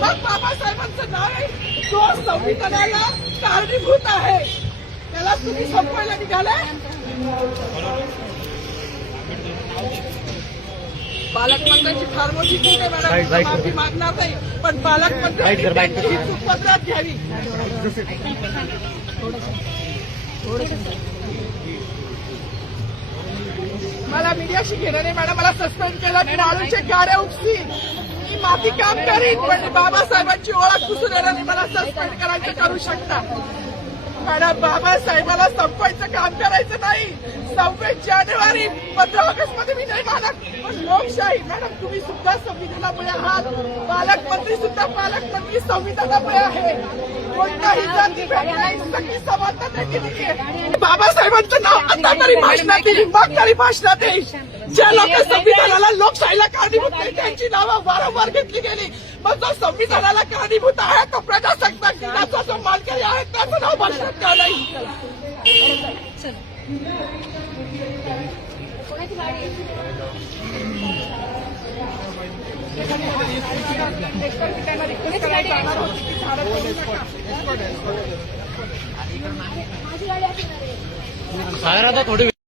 मग बाबासाहेबांचं नाव आहे तो संविधानाला कारणीभूत आहे, त्याला तुम्ही संपवायला निघाले. पालकमंत्र्यांची फार मोठी चूक आहे मॅडम, माफी मागणार नाही, पण पालकमंत्र्यांची ही चूक पदरात घ्यावी. मला मीडियाशी घेणं नाही मॅडम, मला सस्पेंड केलं, मी माळूचे गाड्या उपसी, मी माती काम करीन, पण बाबासाहेबांची ओळख पुसून येणार नाही. मला सस्पेंड करायचं करू शकता मॅडम, बाबासाहेबाला संपवायचं काम करायचं नाही. 26 जानेवारी 15 ऑगस्ट मध्ये मी नाही मानत, पण लोकशाही मॅडम तुम्ही सुद्धा संविधानामुळे आहात, पालकमंत्री सुद्धा पालकमंत्री संविधानामुळे आहे. कोणताही जाती भेट नाही, सगळी समानता केली आहे. बाबासाहेबांचं नाव आता तरी भाषणात येईल, मग तरी भाषणात येईल. ज्या लोक संविधानाला लोकशाहीला कारणीभूत नाही त्यांची नावं वारंवार घेतली गेली, मग जो संविधानाला कारणीभूत आहे तो प्रजासत्ताक दिनाचा जो मानकरी आहे त्याचं नाव भाषणात का नाही. सागराचा थोडी